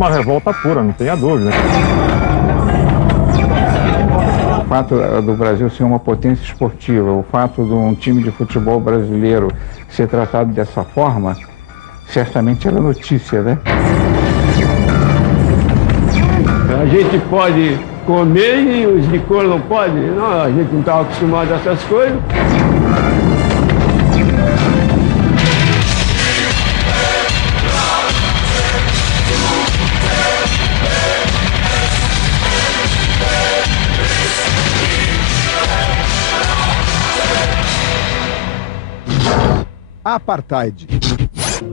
uma revolta pura, não tenha dúvida. O fato do Brasil ser uma potência esportiva, o fato de um time de futebol brasileiro ser tratado dessa forma, certamente era notícia, né? A gente pode comer e os de cor não podem. Não, a gente não estava acostumado a essas coisas. Apartheid,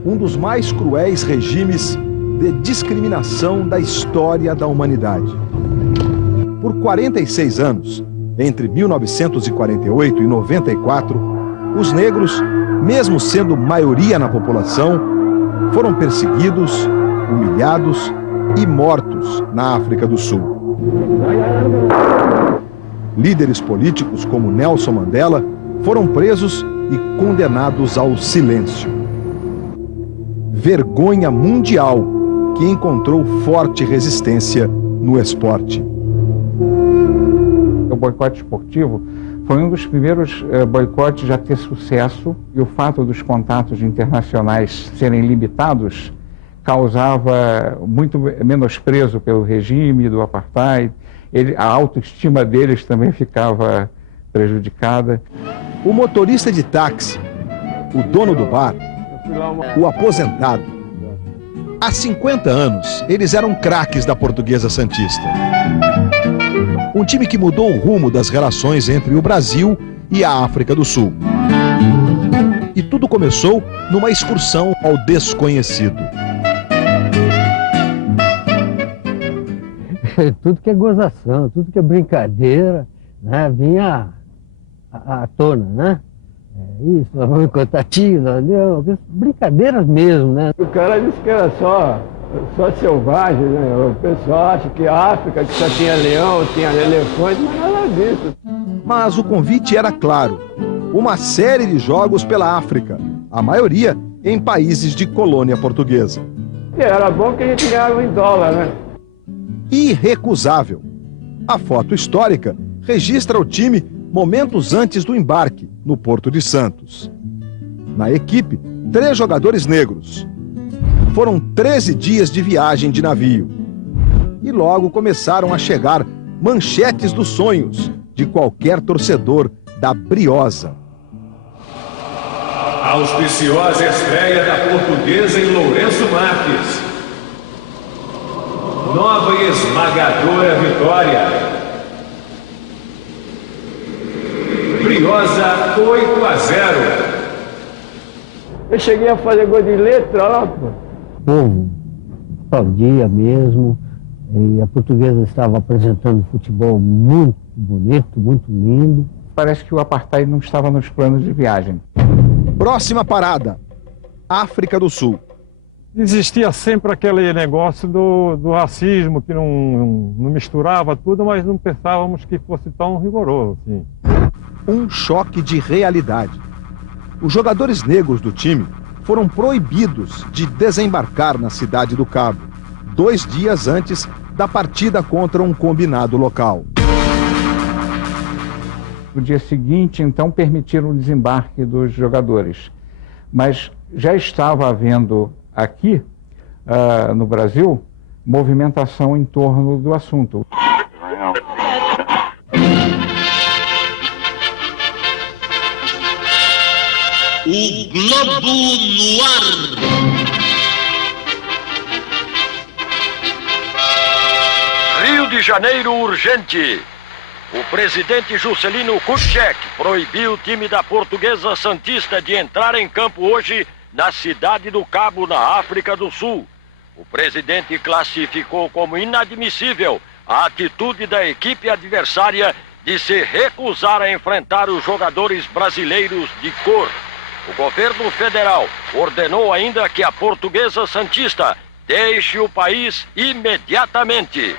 um dos mais cruéis regimes de discriminação da história da humanidade. Por 46 anos, entre 1948 e 94, os negros, mesmo sendo maioria na população, foram perseguidos, humilhados e mortos na África do Sul. Líderes políticos como Nelson Mandela foram presos e condenados ao silêncio. Vergonha mundial que encontrou forte resistência no esporte. O boicote esportivo foi um dos primeiros boicotes a ter sucesso, e o fato dos contatos internacionais serem limitados causava muito menosprezo pelo regime do apartheid. A autoestima deles também ficava prejudicada. O motorista de táxi, o dono do bar, o aposentado. Há 50 anos, eles eram craques da Portuguesa Santista. Um time que mudou o rumo das relações entre o Brasil e a África do Sul. E tudo começou numa excursão ao desconhecido. Tudo que é gozação, tudo que é brincadeira, né, vinha à tona, né? Isso, vamos contar tiro, brincadeiras mesmo, né? O cara disse que era só selvagem, né? O pessoal acha que a África que só tinha leão, tinha elefante, mas nada disso. Mas o convite era claro, uma série de jogos pela África, a maioria em países de colônia portuguesa. E era bom que a gente ganhava em dólar, né? Irrecusável. A foto histórica registra o time momentos antes do embarque, no Porto de Santos. Na equipe, 3 jogadores negros. Foram 13 dias de viagem de navio. E logo começaram a chegar manchetes dos sonhos de qualquer torcedor da Briosa. Auspiciosa estreia da Portuguesa em Lourenço Marques. Nova e esmagadora vitória. Briosa 8-0. Eu cheguei a fazer gol de letra lá, pô. O povo aplaudia mesmo, e a Portuguesa estava apresentando futebol muito bonito, muito lindo. Parece que o apartheid não estava nos planos de viagem. Próxima parada, África do Sul. Existia sempre aquele negócio do racismo, que não misturava tudo, mas não pensávamos que fosse tão rigoroso assim. Um choque de realidade. Os jogadores negros do time foram proibidos de desembarcar na cidade do Cabo, 2 dias antes da partida contra um combinado local. No dia seguinte, então, permitiram o desembarque dos jogadores. Mas já estava havendo aqui, no Brasil, movimentação em torno do assunto. O Globo no ar. Rio de Janeiro urgente. O presidente Juscelino Kubitschek proibiu o time da Portuguesa Santista de entrar em campo hoje na cidade do Cabo, na África do Sul. O presidente classificou como inadmissível a atitude da equipe adversária de se recusar a enfrentar os jogadores brasileiros de cor. O governo federal ordenou ainda que a Portuguesa Santista deixe o país imediatamente.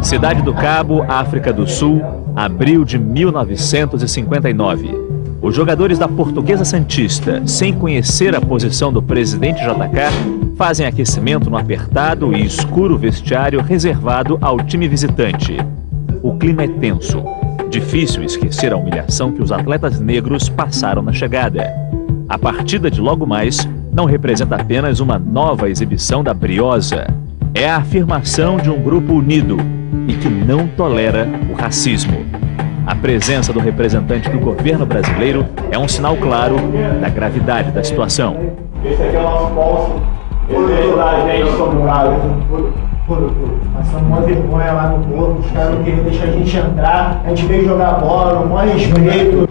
Cidade do Cabo, África do Sul, abril de 1959. Os jogadores da Portuguesa Santista, sem conhecer a posição do presidente JK, fazem aquecimento no apertado e escuro vestiário reservado ao time visitante. O clima é tenso. Difícil esquecer a humilhação que os atletas negros passaram na chegada. A partida de logo mais não representa apenas uma nova exibição da Briosa. É a afirmação de um grupo unido e que não tolera o racismo. A presença do representante do governo brasileiro é um sinal claro da gravidade da situação. Esse aqui é o nosso posto. A gente sobre o lado. Passando uma vergonha lá no corpo, os caras não queriam deixar a gente entrar, a gente veio jogar bola, no maior respeito.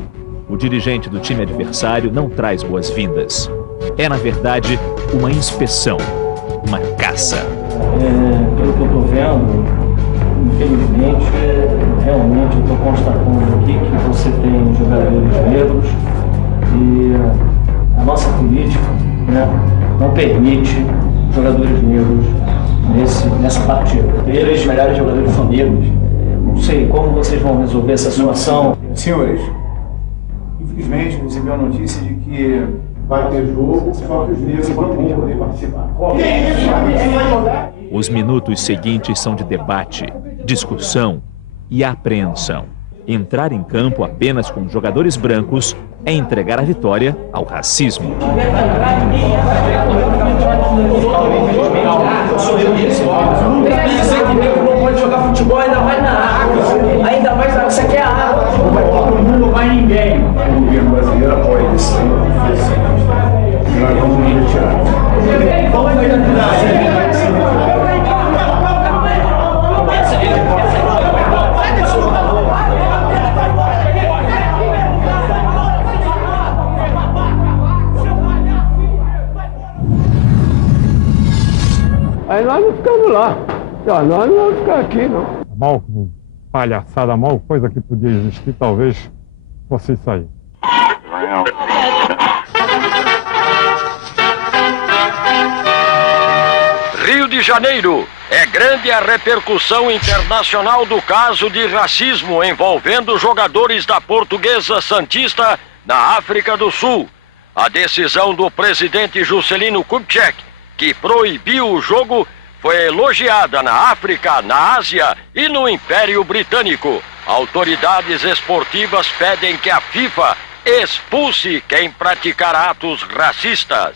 O dirigente do time adversário não traz boas-vindas. É, na verdade, uma inspeção, uma caça. Pelo que eu estou vendo, infelizmente, realmente eu estou constatando aqui que você tem jogadores negros e a nossa política, né, não permite jogadores negros nessa partida. Eles, os melhores jogadores são negros. Não sei como vocês vão resolver essa situação. Senhores, infelizmente recebi a notícia de que vai ter jogo, só que os negros não vão poder participar. Os minutos seguintes são de debate, discussão e apreensão. Entrar em campo apenas com jogadores brancos é entregar a vitória ao racismo. Dizer que negro não pode jogar futebol, ainda mais na África. Ainda mais na... Isso aqui é a África. Não vai ninguém. O governo brasileiro apoia isso. Nós vamos nos retirar. Aí nós não ficamos lá. Nós não vamos ficar aqui, não. A maior palhaçada, a maior coisa que podia existir, talvez fosse isso aí. Rio de Janeiro. É grande a repercussão internacional do caso de racismo envolvendo jogadores da Portuguesa Santista na África do Sul. A decisão do presidente Juscelino Kubitschek, que proibiu o jogo, foi elogiada na África, na Ásia e no Império Britânico. Autoridades esportivas pedem que a FIFA expulse quem praticar atos racistas.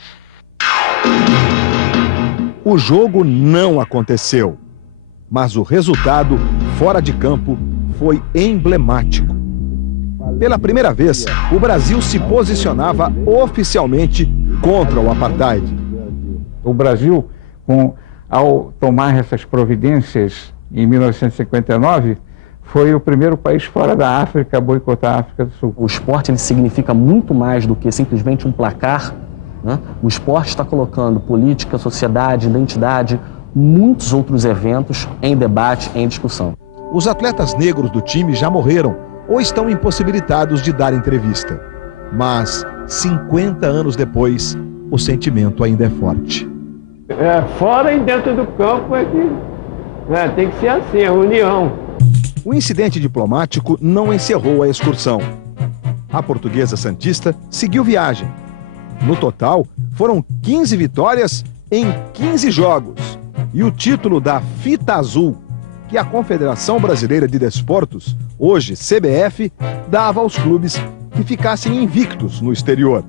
O jogo não aconteceu, mas o resultado, fora de campo, foi emblemático. Pela primeira vez, o Brasil se posicionava oficialmente contra o apartheid. O Brasil, ao tomar essas providências em 1959, foi o primeiro país fora da África a boicotar a África do Sul. O esporte ele significa muito mais do que simplesmente um placar, né? O esporte está colocando política, sociedade, identidade, muitos outros eventos em debate, em discussão. Os atletas negros do time já morreram ou estão impossibilitados de dar entrevista. Mas, 50 anos depois, o sentimento ainda é forte. Fora e dentro do campo é que tem que ser assim, a união. O incidente diplomático não encerrou a excursão. A Portuguesa Santista seguiu viagem. No total, foram 15 vitórias em 15 jogos. E o título da Fita Azul, que a Confederação Brasileira de Desportos, hoje CBF, dava aos clubes que ficassem invictos no exterior.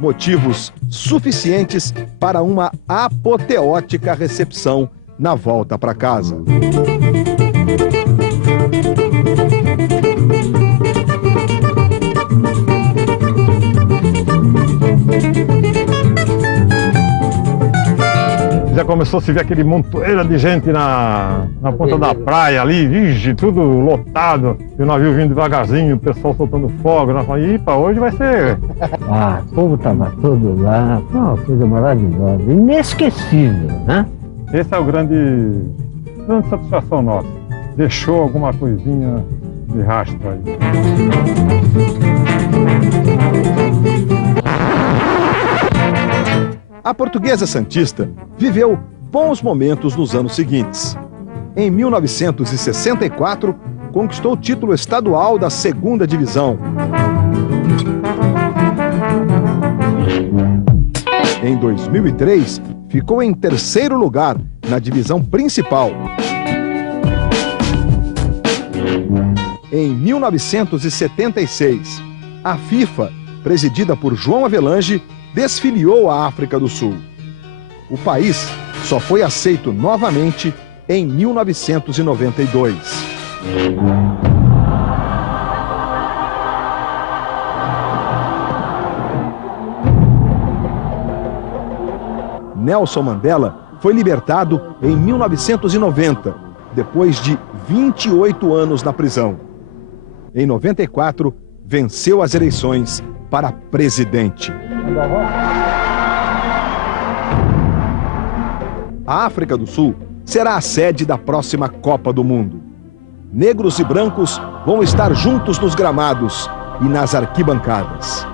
Motivos suficientes para uma apoteótica recepção na volta para casa. Já começou a se ver aquele montoeira de gente na ponta da praia ali, vige, tudo lotado. E o navio vindo devagarzinho, o pessoal soltando fogo. Nós falamos, para hoje vai ser... O povo estava todo lá, foi uma coisa maravilhosa, inesquecível, né? Essa é a grande satisfação nossa. Deixou alguma coisinha de rastro aí. A Portuguesa Santista viveu bons momentos nos anos seguintes. Em 1964, conquistou o título estadual da 2ª divisão. Em 2003, ficou em terceiro lugar na divisão principal. Em 1976, a FIFA, presidida por João Avelange, desfiliou a África do Sul. O país só foi aceito novamente em 1992. Nelson Mandela foi libertado em 1990, depois de 28 anos na prisão. Em 94, venceu as eleições para presidente. A África do Sul será a sede da próxima Copa do Mundo. Negros e brancos vão estar juntos nos gramados e nas arquibancadas.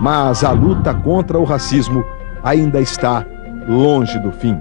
Mas a luta contra o racismo ainda está longe do fim.